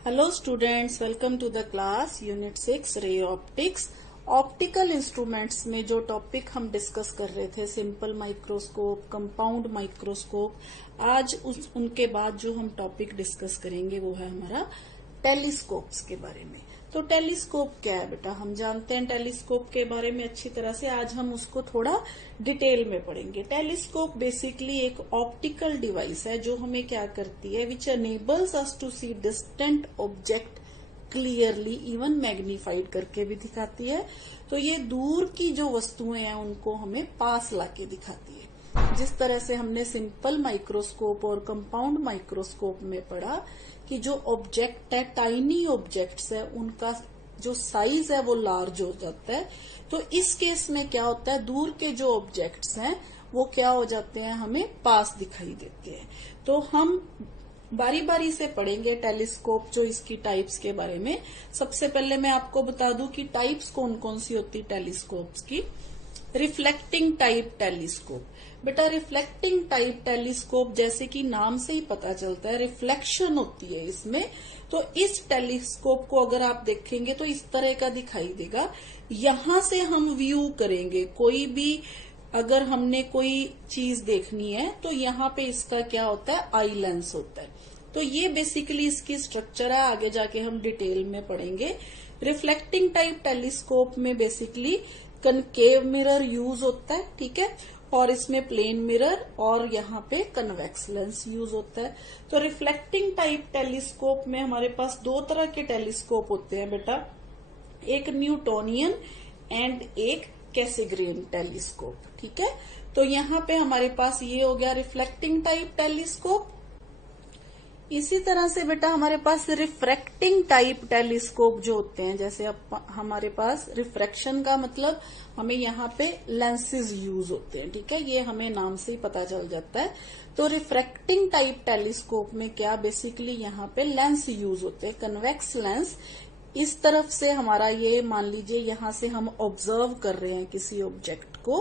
Hello students, welcome to the class unit 6 ray optics. Optical instruments में जो topic हम discuss कर रहे थे, सिंपल माइक्रोस्कोप, कंपाउंड माइक्रोस्कोप, आज उनके बाद जो हम टॉपिक डिस्कस करेंगे वो है हमारा टेलीस्कोप्स के बारे में। तो टेलीस्कोप क्या है बेटा, हम जानते हैं टेलीस्कोप के बारे में अच्छी तरह से। आज हम उसको थोड़ा डिटेल में पढ़ेंगे। टेलीस्कोप बेसिकली एक ऑप्टिकल डिवाइस है जो हमें क्या करती है, which enables us to see distant object clearly, even magnified करके भी दिखाती है। तो ये दूर की जो वस्तुएं हैं उनको हमें पास लाके दिखाती है। जिस तरह से हमने सिंपल माइक्रोस्कोप और कंपाउंड माइक्रोस्कोप में पढ़ा कि जो ऑब्जेक्ट है, टाइनी ऑब्जेक्ट्स है, उनका जो साइज है वो लार्ज हो जाता है। तो इस केस में क्या होता है, दूर के जो ऑब्जेक्ट्स हैं वो क्या हो जाते हैं, हमें पास दिखाई देते हैं। तो हम बारी बारी से पढ़ेंगे टेलीस्कोप, जो इसकी टाइप्स के बारे में। सबसे पहले मैं आपको बता दूं कि टाइप्स कौन कौन सी होती टेलीस्कोप्स की। Reflecting type telescope. बेटा रिफ्लेक्टिंग टाइप टेलीस्कोप, जैसे कि नाम से ही पता चलता है, रिफ्लेक्शन होती है इसमें। तो इस टेलीस्कोप को अगर आप देखेंगे तो इस तरह का दिखाई देगा। यहां से हम व्यू करेंगे कोई भी, अगर हमने कोई चीज देखनी है तो यहाँ पे इसका क्या होता है, आई लेंस होता है। तो ये बेसिकली इसकी स्ट्रक्चर है, आगे जाके हम डिटेल में पढ़ेंगे। रिफ्लेक्टिंग टाइप टेलीस्कोप में बेसिकली कनकेव मिरर यूज होता है, ठीक है, और इसमें प्लेन मिरर और यहाँ पे कन्वेक्स लेंस यूज होता है। तो रिफ्लेक्टिंग टाइप टेलीस्कोप में हमारे पास दो तरह के टेलीस्कोप होते हैं बेटा, एक न्यूटोनियन एंड एक कैसेग्रेन टेलीस्कोप, ठीक है। तो यहाँ पे हमारे पास ये हो गया रिफ्लेक्टिंग टाइप टेलीस्कोप। इसी तरह से बेटा हमारे पास रिफ्रैक्टिंग टाइप टेलीस्कोप जो होते हैं, जैसे अब हमारे पास रिफ्रैक्शन का मतलब हमें यहाँ पे लेंसेज यूज होते हैं, ठीक है, ये हमें नाम से ही पता चल जाता है। तो रिफ्रैक्टिंग टाइप टेलीस्कोप में क्या, बेसिकली यहाँ पे लेंस यूज होते हैं, कन्वेक्स लेंस। इस तरफ से हमारा ये मान लीजिए यहाँ से हम ऑब्जर्व कर रहे हैं किसी ऑब्जेक्ट को,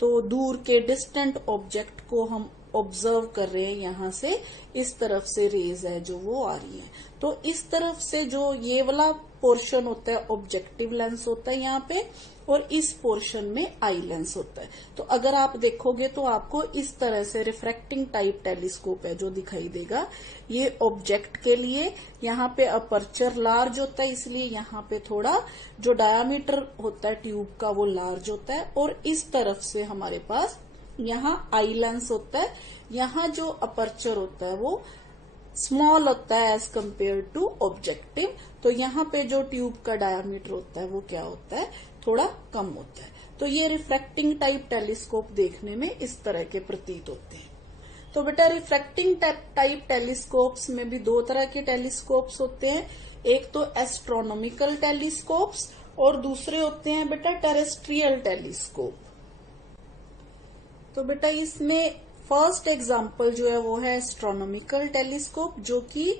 तो दूर के डिस्टेंट ऑब्जेक्ट को हम ऑब्जर्व कर रहे हैं, यहाँ से इस तरफ से रेज है जो वो आ रही है। तो इस तरफ से जो ये वाला पोर्शन होता है ऑब्जेक्टिव लेंस होता है यहाँ पे, और इस पोर्शन में आई लेंस होता है। तो अगर आप देखोगे तो आपको इस तरह से रिफ्रैक्टिंग टाइप टेलीस्कोप है जो दिखाई देगा। ये ऑब्जेक्ट के लिए यहाँ पे अपर्चर लार्ज होता है, इसलिए यहाँ पे थोड़ा जो डायामीटर होता है ट्यूब का वो लार्ज होता है, और इस तरफ से हमारे पास यहाँ आई लेंस होता है। यहाँ जो अपर्चर होता है वो स्मॉल होता है एज कंपेयर टू ऑब्जेक्टिव। तो यहाँ पे जो ट्यूब का डायामीटर होता है वो क्या होता है, थोड़ा कम होता है। तो ये रिफ्रैक्टिंग टाइप टेलीस्कोप देखने में इस तरह के प्रतीत होते हैं। तो बेटा रिफ्रैक्टिंग टाइप टेलीस्कोप्स में भी दो तरह के टेलीस्कोप्स होते हैं, एक तो एस्ट्रोनॉमिकल टेलीस्कोप्स और दूसरे होते हैं बेटा टेरेस्ट्रियल टेलीस्कोप। तो बेटा इसमें फर्स्ट एग्जांपल जो है वो है एस्ट्रोनॉमिकल टेलीस्कोप, जो कि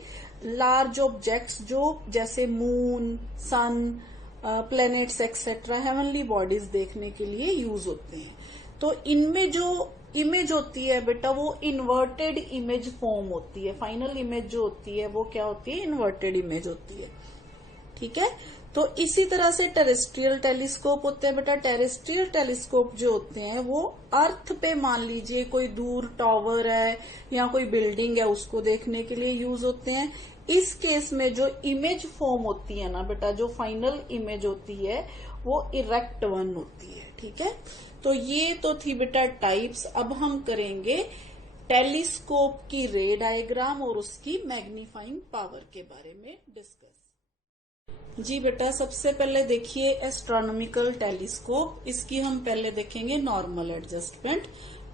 लार्ज ऑब्जेक्ट्स जो जैसे मून, सन, प्लैनेट्स एक्सेट्रा, हेवनली बॉडीज देखने के लिए यूज होते हैं। तो इनमें जो इमेज होती है बेटा वो इन्वर्टेड इमेज फॉर्म होती है। फाइनल इमेज जो होती है वो क्या होती है, इन्वर्टेड इमेज होती है, ठीक है। तो इसी तरह से टेरेस्ट्रियल टेलीस्कोप होते हैं बेटा। टेरेस्ट्रियल टेलीस्कोप जो होते हैं वो अर्थ पे, मान लीजिए कोई दूर टावर है या कोई बिल्डिंग है, उसको देखने के लिए यूज होते हैं। इस केस में जो इमेज फॉर्म होती है ना बेटा, जो फाइनल इमेज होती है वो इरेक्ट वन होती है, ठीक है। तो ये तो थी बेटा टाइप्स। अब हम करेंगे टेलीस्कोप की रे डायग्राम और उसकी मैग्नीफाइंग पावर के बारे में डिस्कस। जी बेटा, सबसे पहले देखिए एस्ट्रोनॉमिकल टेलीस्कोप। इसकी हम पहले देखेंगे नॉर्मल एडजस्टमेंट।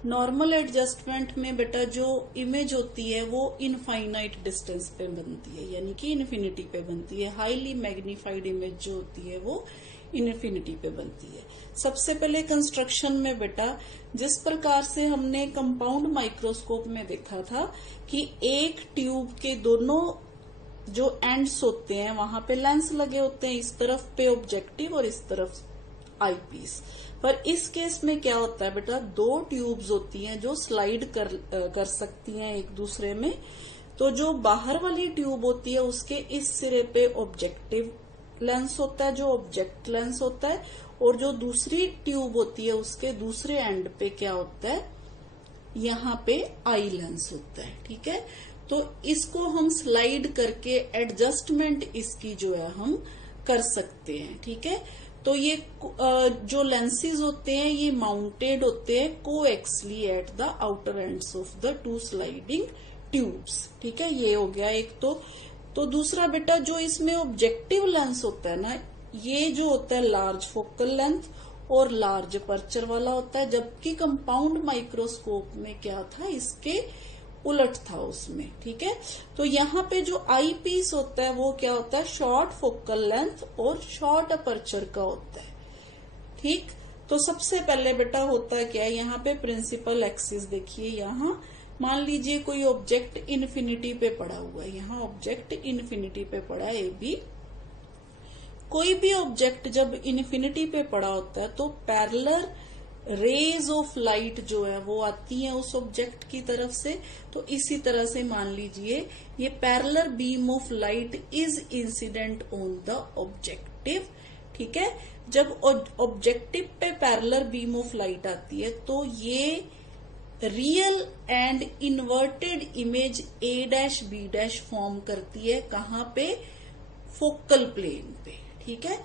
नॉर्मल एडजस्टमेंट में बेटा जो इमेज होती है वो इनफाइनाइट डिस्टेंस पे बनती है, यानी कि इन्फिनिटी पे बनती है। हाईली मैग्नीफाइड इमेज जो होती है वो इन्फिनिटी पे बनती है। सबसे पहले कंस्ट्रक्शन में बेटा जिस प्रकार से हमने कंपाउंड माइक्रोस्कोप में देखा था कि एक ट्यूब के दोनों जो एंड्स होते हैं वहां पे लेंस लगे होते हैं, इस तरफ पे ऑब्जेक्टिव और इस तरफ आईपीस। पर इस केस में क्या होता है बेटा, दो ट्यूब्स होती हैं जो स्लाइड कर सकती हैं एक दूसरे में। तो जो बाहर वाली ट्यूब होती है उसके इस सिरे पे ऑब्जेक्टिव लेंस होता है, जो ऑब्जेक्ट लेंस होता है, और जो दूसरी ट्यूब होती है उसके दूसरे एंड पे क्या होता है, यहाँ पे आई लेंस होता है। ठीक है, तो इसको हम स्लाइड करके एडजस्टमेंट इसकी जो है हम कर सकते हैं। ठीक है, तो ये जो लेंसेज होते हैं ये माउंटेड होते हैं coaxially at the outer ends of the two sliding tubes. ठीक है, ये हो गया एक। तो दूसरा बेटा जो इसमें ऑब्जेक्टिव लेंस होता है ना, ये जो होता है लार्ज फोकल लेंथ और लार्ज अपर्चर वाला होता है, जबकि कंपाउंड माइक्रोस्कोप में क्या था, इसके उलट था उसमें। ठीक है, तो यहाँ पे जो आई पीस होता है वो क्या होता है, शॉर्ट फोकल लेंथ और शॉर्ट अपर्चर का होता है। ठीक, तो सबसे पहले बेटा होता है क्या, यहाँ पे प्रिंसिपल एक्सिस देखिए, यहाँ मान लीजिए कोई ऑब्जेक्ट इन्फिनिटी पे पड़ा हुआ है, यहाँ ऑब्जेक्ट इन्फिनिटी पे पड़ा है ए बी। कोई भी ऑब्जेक्ट जब इन्फिनिटी पे पड़ा होता है तो पैरेलल रेज ऑफ लाइट जो है वो आती है उस ऑब्जेक्ट की तरफ से। तो इसी तरह से मान लीजिए ये parallel beam of light is incident on the objective. ठीक है, जब ऑब्जेक्टिव पे पैरेलल बीम ऑफ लाइट आती है तो ये real and inverted image A dash B dash form करती है, कहां पे, फोकल प्लेन पे। ठीक है,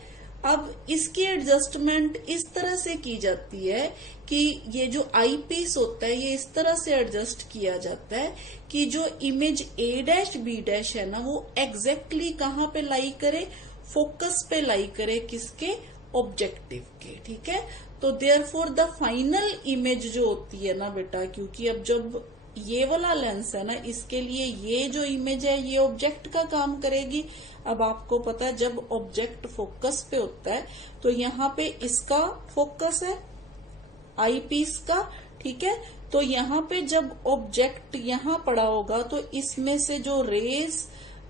अब इसकी एडजस्टमेंट इस तरह से की जाती है कि ये जो आई पीस होता है ये इस तरह से एडजस्ट किया जाता है कि जो image A dash B dash है ना वो एग्जैक्टली कहां पे लाई करे, फोकस पे लाई करे, किसके, ऑब्जेक्टिव के। ठीक है, तो देयरफॉर द फाइनल इमेज जो होती है ना बेटा, क्योंकि अब जब ये वाला लेंस है ना, इसके लिए ये जो इमेज है ये ऑब्जेक्ट का काम करेगी। अब आपको पता है जब ऑब्जेक्ट फोकस पे होता है तो यहाँ पे इसका फोकस है आई पीस का। ठीक है, तो यहाँ पे जब ऑब्जेक्ट यहाँ पड़ा होगा तो इसमें से जो रेज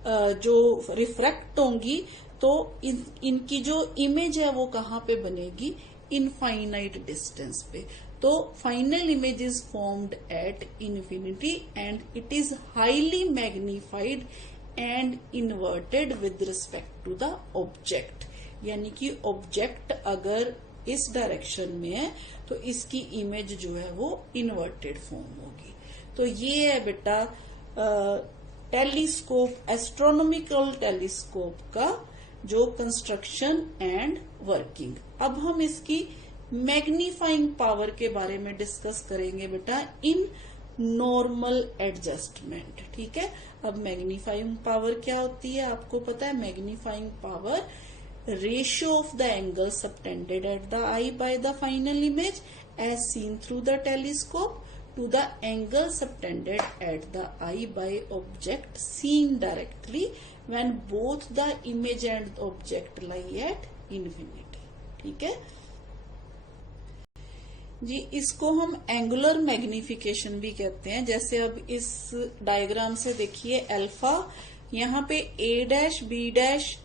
जो रिफ्रैक्ट होंगी तो इनकी जो इमेज है वो कहाँ पे बनेगी, इनफाइनाइट डिस्टेंस पे। तो final image is formed at infinity and it is highly magnified and inverted with respect to the object. यानी कि ऑब्जेक्ट अगर इस डायरेक्शन में है तो इसकी इमेज जो है वो इन्वर्टेड फॉर्म होगी। तो ये है बेटा टेलीस्कोप, एस्ट्रोनॉमिकल टेलीस्कोप का जो कंस्ट्रक्शन एंड वर्किंग। अब हम इसकी मैग्नीफाइंग पावर के बारे में डिस्कस करेंगे बेटा इन नॉर्मल एडजस्टमेंट। ठीक है, अब मैग्नीफाइंग पावर क्या होती है आपको पता है, magnifying power ratio of the angle subtended at the eye by the final image as seen through the telescope to the angle subtended at the eye by object seen directly when both the image and object lie at infinity. ठीक है जी, इसको हम angular magnification भी कहते हैं। जैसे अब इस डायग्राम से देखिए अल्फा, यहाँ पे ए डैश बी डैश,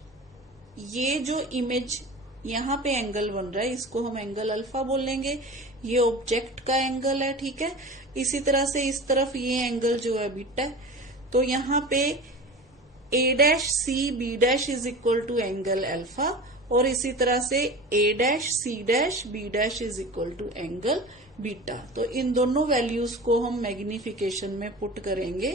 ये जो इमेज यहाँ पे एंगल बन रहा है इसको हम एंगल अल्फा बोलेंगे, ये ऑब्जेक्ट का एंगल है। ठीक है, इसी तरह से इस तरफ ये एंगल जो है बीटा है। तो यहाँ पे A dash C B dash is equal to angle alpha, और इसी तरह से A dash C dash B dash is equal to angle beta. तो इन दोनों वैल्यूज को हम मैग्निफिकेशन में पुट करेंगे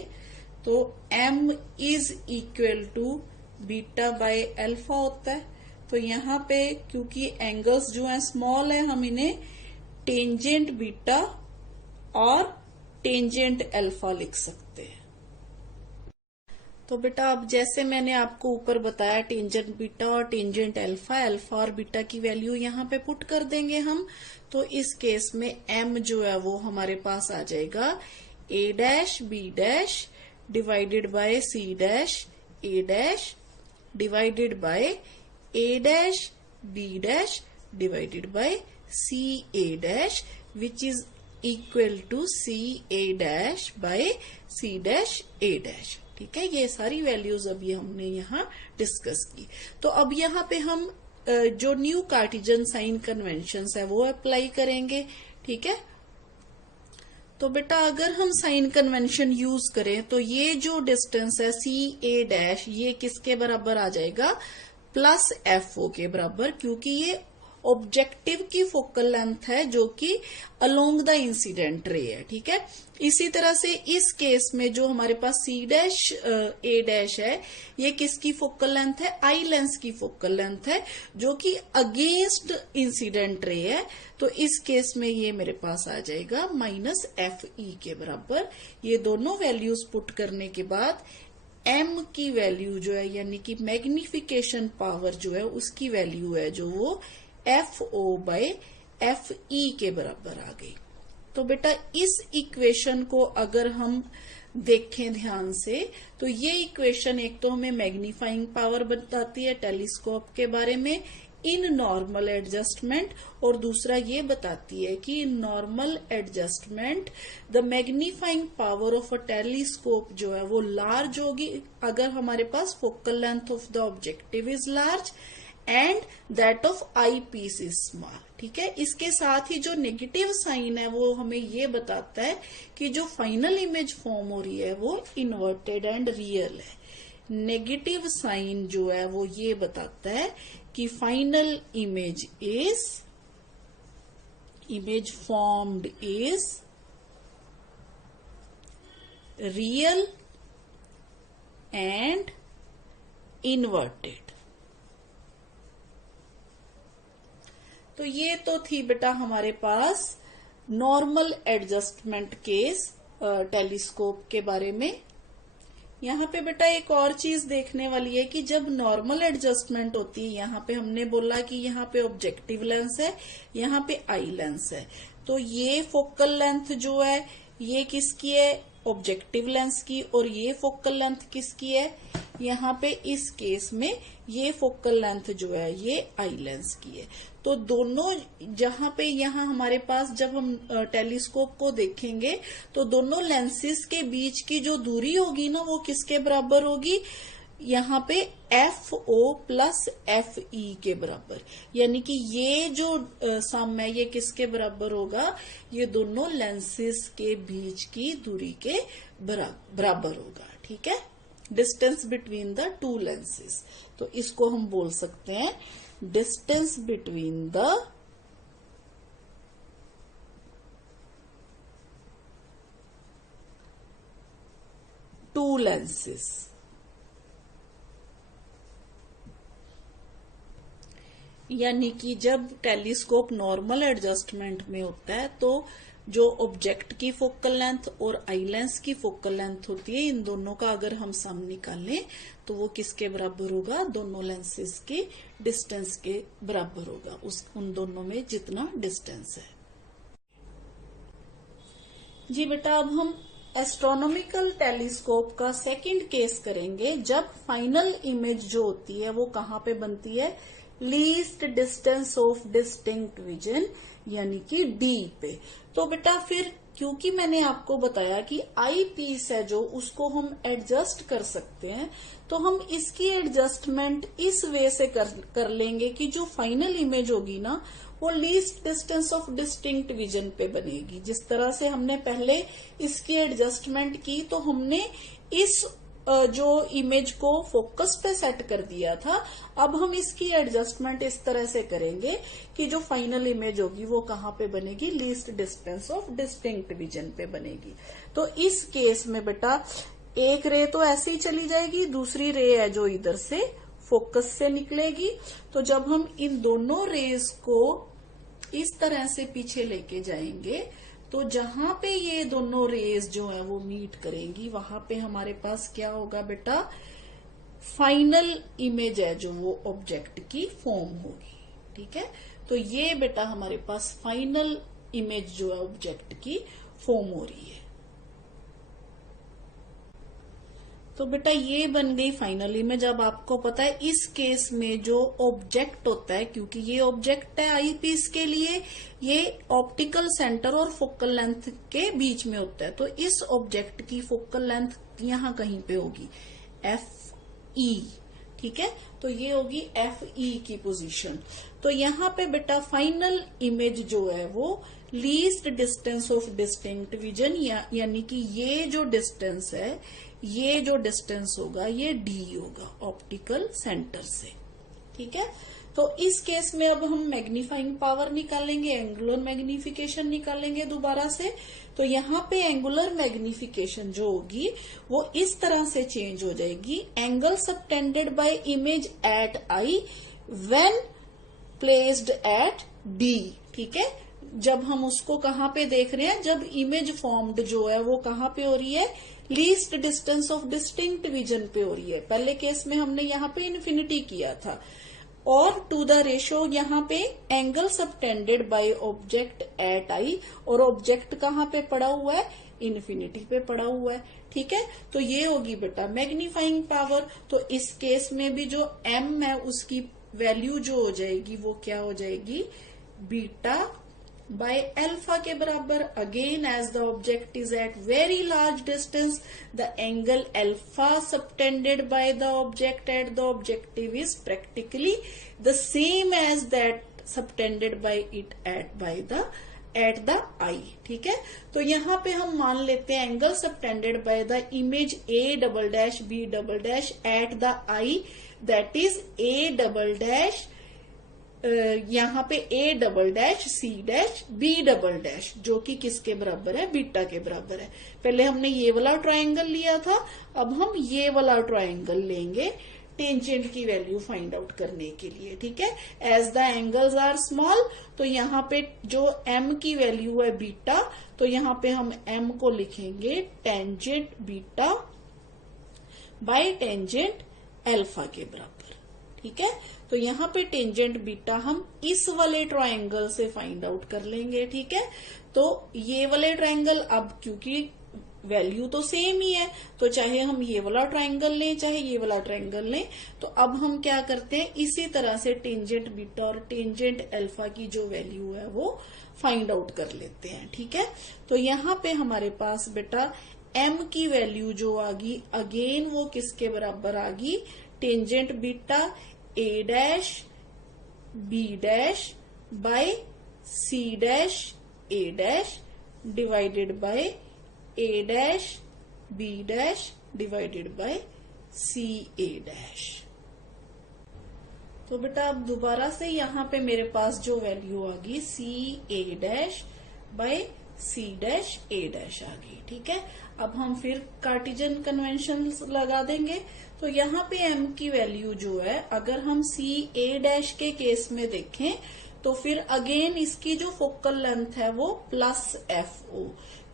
तो m is equal to beta by alpha होता है। तो यहाँ पे क्योंकि एंगल्स जो है स्मॉल है हम इन्हें टेंजेंट बीटा और टेंजेंट अल्फा लिख सकते हैं। तो बेटा अब जैसे मैंने आपको ऊपर बताया टेंजेंट बीटा और टेंजेंट अल्फा, अल्फा और बीटा की वैल्यू यहाँ पे पुट कर देंगे हम। तो इस केस में m जो है वो हमारे पास आ जाएगा a dash b dash divided by c dash a dash divided by a dash b dash divided by c a dash which is equal to c a dash by c dash a dash. ठीक है, ये सारी values अभी हमने यहाँ discuss की। तो अब यहाँ पे हम जो न्यू कार्टेशियन साइन कन्वेंशन है वो अप्लाई करेंगे। ठीक है, तो बेटा अगर हम साइन कन्वेंशन यूज करें तो ये जो डिस्टेंस है सी ए डैश ये किसके बराबर आ जाएगा, प्लस एफ ओ के बराबर, क्योंकि ये ऑब्जेक्टिव की फोकल लेंथ है जो कि अलोंग द इंसिडेंट रे है। ठीक है, इसी तरह से इस केस में जो हमारे पास सी डैश ए डैश है ये किसकी फोकल लेंथ है, आई लेंस की फोकल लेंथ है जो कि अगेंस्ट इंसिडेंट रे है। तो इस केस में ये मेरे पास आ जाएगा माइनस एफ ई के बराबर। ये दोनों वैल्यूज पुट करने के बाद एम की वैल्यू जो है यानी कि मैग्निफिकेशन पावर जो है उसकी वैल्यू है जो वो F O by F E के बराबर आ गई। तो बेटा इस इक्वेशन को अगर हम देखें ध्यान से तो ये इक्वेशन एक तो हमें मैग्नीफाइंग पावर बताती है टेलीस्कोप के बारे में इन नॉर्मल एडजस्टमेंट, और दूसरा ये बताती है कि in normal adjustment the magnifying power of a telescope जो है वो लार्ज होगी अगर हमारे पास focal length of the objective is large and that of eye piece is small. ठीक है, इसके साथ ही जो नेगेटिव साइन है वो हमें ये बताता है कि जो फाइनल इमेज फॉर्म हो रही है वो इन्वर्टेड एंड रियल है। नेगेटिव साइन जो है वो ये बताता है कि final image formed is real and inverted. तो ये तो थी बेटा हमारे पास नॉर्मल एडजस्टमेंट केस टेलीस्कोप के बारे में। यहाँ पे बेटा एक और चीज देखने वाली है कि जब नॉर्मल एडजस्टमेंट होती है, यहाँ पे हमने बोला कि यहाँ पे ऑब्जेक्टिव लेंस है, यहाँ पे आई लेंस है, तो ये फोकल लेंथ जो है ये किसकी है, ऑब्जेक्टिव लेंस की, और ये फोकल लेंथ किसकी है, यहाँ पे इस केस में ये फोकल लेंथ जो है ये आई लेंस की है। तो दोनों जहां पे यहाँ हमारे पास जब हम टेलीस्कोप को देखेंगे तो दोनों लेंसेस के बीच की जो दूरी होगी ना वो किसके बराबर होगी, यहाँ पे F O plus F E के बराबर, यानी कि ये जो सम है ये किसके बराबर होगा, ये दोनों लेंसेस के बीच की दूरी के बराबर होगा। ठीक है, distance between the two lenses. तो इसको हम बोल सकते हैं distance between the two lenses. यानी कि जब टेलीस्कोप नॉर्मल एडजस्टमेंट में होता है तो जो ऑब्जेक्ट की फोकल लेंथ और आई लेंस की फोकल लेंथ होती है इन दोनों का अगर हम सम निकालें तो वो किसके बराबर होगा, दोनों लेंसेस के डिस्टेंस के बराबर होगा, उन दोनों में जितना डिस्टेंस है। जी बेटा अब हम एस्ट्रोनॉमिकल टेलीस्कोप का सेकंड केस करेंगे जब फाइनल इमेज जो होती है वो कहाँ पे बनती है, least distance of distinct vision यानी कि डी पे। तो बेटा फिर क्योंकि मैंने आपको बताया कि आई पीस है जो उसको हम एडजस्ट कर सकते हैं, तो हम इसकी एडजस्टमेंट इस वे से कर लेंगे कि जो फाइनल इमेज होगी ना वो least distance of distinct vision पे बनेगी। जिस तरह से हमने पहले इसकी एडजस्टमेंट की तो हमने इस जो इमेज को फोकस पे सेट कर दिया था, अब हम इसकी एडजस्टमेंट इस तरह से करेंगे कि जो फाइनल इमेज होगी वो कहाँ पे बनेगी, least distance of distinct vision पे बनेगी। तो इस केस में बेटा एक रे तो ऐसे ही चली जाएगी, दूसरी रे है जो इधर से फोकस से निकलेगी। तो जब हम इन दोनों रेज को इस तरह से पीछे लेके जाएंगे तो जहां पे ये दोनों रेज जो है वो मीट करेंगी वहां पे हमारे पास क्या होगा बेटा, फाइनल इमेज है जो वो ऑब्जेक्ट की फॉर्म होगी। ठीक है, तो ये बेटा हमारे पास फाइनल इमेज जो है ऑब्जेक्ट की फॉर्म हो रही है। तो बेटा ये बन गई फाइनल इमेज। अब आपको पता है इस केस में जो ऑब्जेक्ट होता है, क्योंकि ये ऑब्जेक्ट है आई पीस के लिए, ये ऑप्टिकल सेंटर और फोकल लेंथ के बीच में होता है, तो इस ऑब्जेक्ट की फोकल लेंथ यहाँ कहीं पे होगी एफ ई। ठीक है, तो ये होगी एफ ई की पोजीशन। तो यहाँ पे बेटा फाइनल इमेज जो है वो least distance of distinct vision, यानी कि ये जो डिस्टेंस है, ये जो डिस्टेंस होगा ये डी होगा ऑप्टिकल सेंटर से। ठीक है, तो इस केस में अब हम मैग्नीफाइंग पावर निकालेंगे, एंगुलर मैग्निफिकेशन निकालेंगे दोबारा से। तो यहाँ पे एंगुलर मैग्निफिकेशन जो होगी वो इस तरह से चेंज हो जाएगी, angle subtended bye image at I when placed at D. ठीक है, जब हम उसको कहाँ पे देख रहे हैं, जब इमेज फॉर्म्ड जो है वो कहाँ पे हो रही है, least distance of distinct vision पे हो रही है। पहले केस में हमने यहाँ पे इन्फिनिटी किया था, और टू द रेशो यहाँ पे angle subtended by object at eye, और ऑब्जेक्ट कहाँ पे पड़ा हुआ है, इन्फिनिटी पे पड़ा हुआ है। ठीक है, तो ये होगी बेटा मैग्नीफाइंग पावर। तो इस केस में भी जो m है उसकी वैल्यू जो हो जाएगी वो क्या हो जाएगी, बीटा बाय अल्फा के बराबर। Again as the object is at very large distance, the angle alpha subtended by the object at the objective is practically the same as that subtended by it at the eye. ठीक है, तो यहाँ पे हम मान लेते हैं angle subtended by the image A double dash B double dash at the eye, that is A double dash, यहाँ पे A double dash C dash B double dash, जो कि किसके बराबर है, बीटा के बराबर है। पहले हमने ये वाला ट्रायंगल लिया था, अब हम ये वाला ट्रायंगल लेंगे टेंजेंट की वैल्यू फाइंड आउट करने के लिए। ठीक है, as the angles are small, तो यहाँ पे जो m की वैल्यू है बीटा, तो यहाँ पे हम m को लिखेंगे tangent beta by tangent alpha के बराबर। ठीक है, तो यहाँ पे टेंजेंट बीटा हम इस वाले ट्रायंगल से फाइंड आउट कर लेंगे। ठीक है, तो ये वाले ट्रायंगल, अब क्योंकि वैल्यू तो सेम ही है, तो चाहे हम ये वाला ट्रायंगल लें चाहे ये वाला ट्रायंगल लें, तो अब हम क्या करते हैं, इसी तरह से टेंजेंट बीटा और टेंजेंट अल्फा की जो वैल्यू है वो फाइंड आउट कर लेते हैं। ठीक है, तो यहाँ पे हमारे पास बेटा m की वैल्यू जो आ गई, अगेन वो किसके बराबर आ गई, tangent beta A dash B dash by C dash A dash divided by A dash B dash divided by C A dash. तो बेटा अब दोबारा से यहाँ पे मेरे पास जो वैल्यू आ गई C A dash by C dash A dash आ गई। ठीक है, अब हम फिर कार्टेशियन कन्वेंशन लगा देंगे। तो यहाँ पे m की वैल्यू जो है, अगर हम सी ए डैश के केस में देखें तो फिर अगेन इसकी जो फोकल लेंथ है वो प्लस एफ ओ,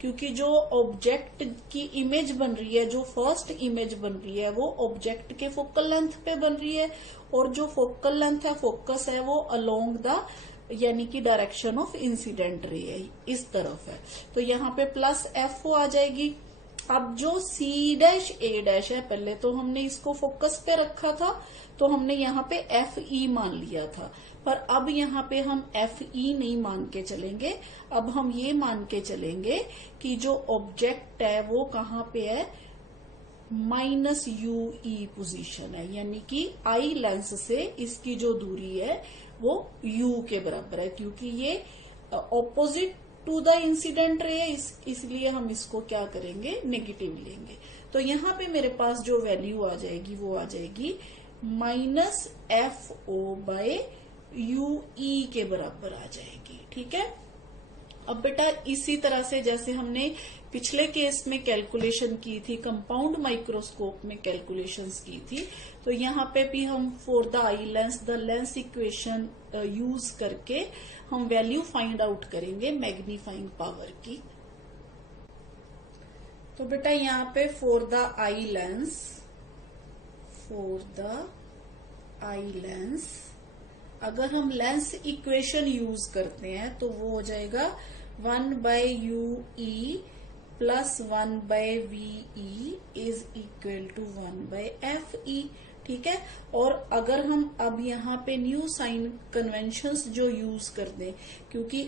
क्योंकि जो ऑब्जेक्ट की इमेज बन रही है, जो फर्स्ट इमेज बन रही है वो ऑब्जेक्ट के फोकल लेंथ पे बन रही है, और जो फोकल लेंथ है, फोकस है, वो अलोंग द यानी कि डायरेक्शन ऑफ इंसिडेंट रे है, इस तरफ है। तो यहाँ पे प्लस एफ ओ आ जाएगी। अब जो सी डैश ए डैश है, पहले तो हमने इसको फोकस पे रखा था, तो हमने यहाँ पे एफ ई मान लिया था, पर अब यहाँ पे हम एफ ई नहीं मान के चलेंगे। अब हम ये मान के चलेंगे कि जो ऑब्जेक्ट है वो कहाँ पे है, माइनस यू ई पोजीशन है, यानी कि आई लेंस से इसकी जो दूरी है वो u के बराबर है, क्योंकि ये opposite to the incident ray है, इसलिए हम इसको क्या करेंगे, नेगेटिव लेंगे। तो यहाँ पे मेरे पास जो वैल्यू आ जाएगी वो आ जाएगी minus F O by you E के बराबर आ जाएगी। ठीक है, अब बेटा इसी तरह से जैसे हमने पिछले केस में कैलकुलेशन की थी, कंपाउंड माइक्रोस्कोप में कैलकुलेशंस की थी, तो यहाँ पे भी हम for the eye lens the lens equation use करके हम वैल्यू फाइंड आउट करेंगे मैग्नीफाइंग पावर की। तो बेटा यहाँ पे फॉर द आई लेंस अगर हम लेंस इक्वेशन यूज करते हैं तो वो हो जाएगा 1 by you e plus 1 by v e is equal to 1 by F e. ठीक है, और अगर हम अब यहाँ पे न्यू साइन कन्वेंशंस जो यूज कर दें, क्योंकि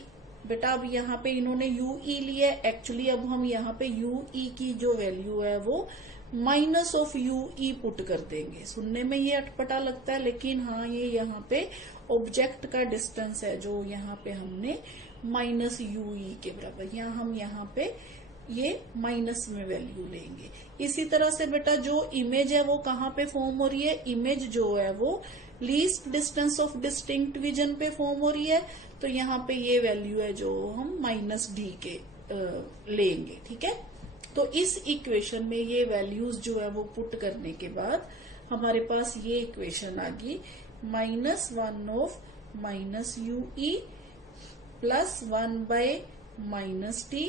बेटा अब यहाँ पे इन्होंने यू ई लिया, एक्चुअली अब हम यहाँ पे यू ई की जो वैल्यू है वो minus of you E put कर देंगे। सुनने में ये अटपटा लगता है, लेकिन हाँ ये यहाँ पे ऑब्जेक्ट का डिस्टेंस है जो यहाँ पे हमने माइनस यू ई के बराबर, हम यहाँ पे ये माइनस में वैल्यू लेंगे। इसी तरह से बेटा जो इमेज है वो कहाँ पे फॉर्म हो रही है, इमेज जो है वो least distance of distinct vision पे फॉर्म हो रही है, तो यहाँ पे ये वैल्यू है जो हम माइनस डी के लेंगे। ठीक है, तो इस इक्वेशन में ये वैल्यूज जो है वो पुट करने के बाद हमारे पास ये इक्वेशन आ गई, -1 of minus u e plus 1 by minus t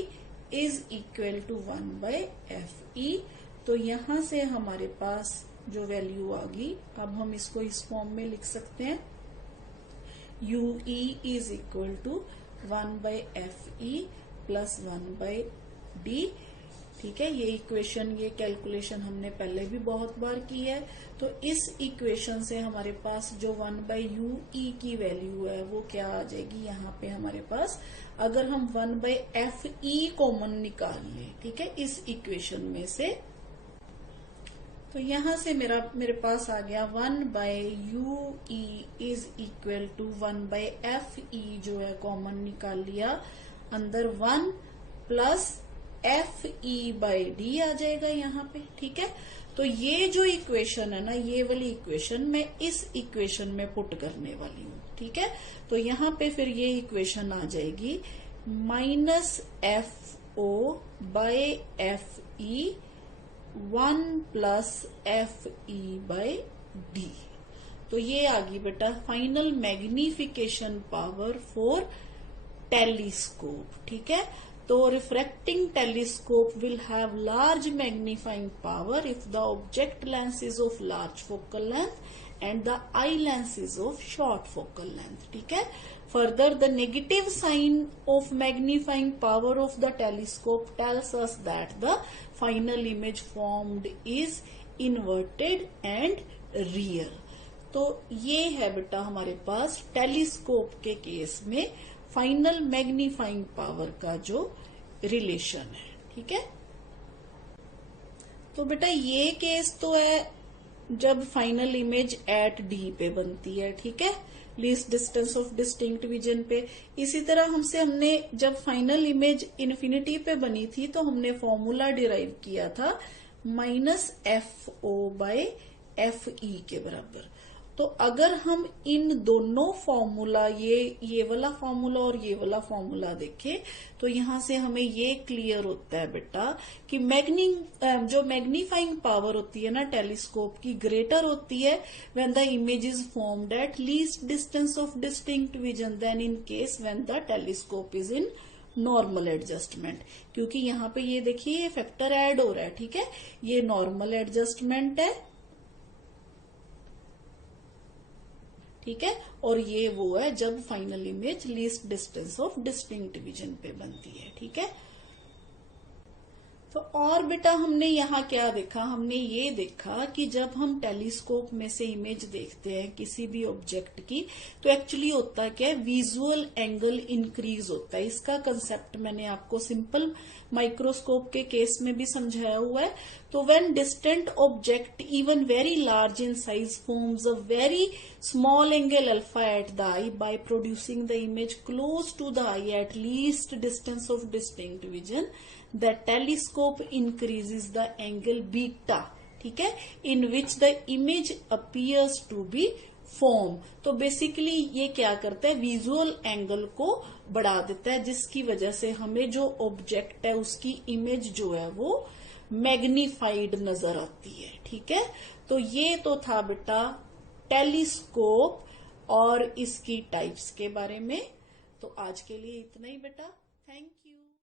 is equal to 1 by F e. तो यहां से हमारे पास जो वैल्यू आ गई, अब हम इसको इस फॉर्म में लिख सकते हैं, u e is equal to 1 by F e plus 1 by d. ठीक है, ये इक्वेशन, ये कैलकुलेशन हमने पहले भी बहुत बार की है। तो इस इक्वेशन से हमारे पास जो 1 बाय यू ई की वैल्यू है वो क्या आ जाएगी, यहाँ पे हमारे पास अगर हम 1 बाय एफ ई कॉमन निकाल लें, ठीक है, इस इक्वेशन में से, तो यहां से मेरे पास आ गया 1 by you e is equal to 1 by F e जो है कॉमन निकाल लिया, अंदर 1 plus F e by d आ जाएगा यहाँ पे। ठीक है, तो ये जो इक्वेशन है ना, ये वाली इक्वेशन मैं इस इक्वेशन में पुट करने वाली हूँ। ठीक है, तो यहाँ पे फिर ये इक्वेशन आ जाएगी minus F O by F e 1 plus F e by d. तो ये आ गई बेटा final magnification power for telescope. ठीक है, तो refracting telescope will have large magnifying power if the object lens is of large focal length and the eye lens is of short focal length. ठीक है, further the negative sign of magnifying power of the telescope tells us that the final image formed is inverted and real. तो ये है बेटा हमारे पास telescope के case में final magnifying power का जो रिलेशन है। ठीक है, तो बेटा ये केस तो है जब फाइनल इमेज एट डी पे बनती है। ठीक है, least distance of distinct vision पे। इसी तरह हमने जब फाइनल इमेज इन्फिनिटी पे बनी थी तो हमने फॉर्मूला डिराइव किया था minus F O by F E के बराबर। तो अगर हम इन दोनों फॉर्मूला, ये वाला फॉर्मूला और ये वाला फॉर्मूला देखें, तो यहां से हमें ये क्लियर होता है बेटा कि जो मैग्नीफाइंग पावर होती है ना टेलीस्कोप की, ग्रेटर होती है when the image is formed at least distance of distinct vision then in case when the telescope is in normal adjustment. क्योंकि यहाँ पे ये देखिए ये फैक्टर ऐड हो रहा है। ठीक है, ये नॉर्मल एडजस्टमेंट है। ठीक है, और ये वो है जब final image least distance of distinct vision पे बनती है। ठीक है, तो और बेटा हमने यहाँ क्या देखा, हमने ये देखा कि जब हम टेलीस्कोप में से इमेज देखते हैं किसी भी ऑब्जेक्ट की, तो एक्चुअली होता क्या है, विजुअल एंगल इंक्रीज होता है। इसका कंसेप्ट मैंने आपको सिंपल माइक्रोस्कोप के केस में भी समझाया हुआ है। तो when distant object even very large in size forms a very small angle alpha at the eye by producing the image close to the eye at least distance of distinct vision, the telescope increases the angle beta, ठीक है, in which the image appears to be form। तो basically ये क्या करता है, visual angle को बढ़ा देता है, जिसकी वजह से हमें जो ऑब्जेक्ट है उसकी इमेज जो है वो मैग्नीफाइड नजर आती है। ठीक है, तो ये तो था बेटा टेलीस्कोप और इसकी टाइप्स के बारे में। तो आज के लिए इतना ही बेटा, थैंक यू।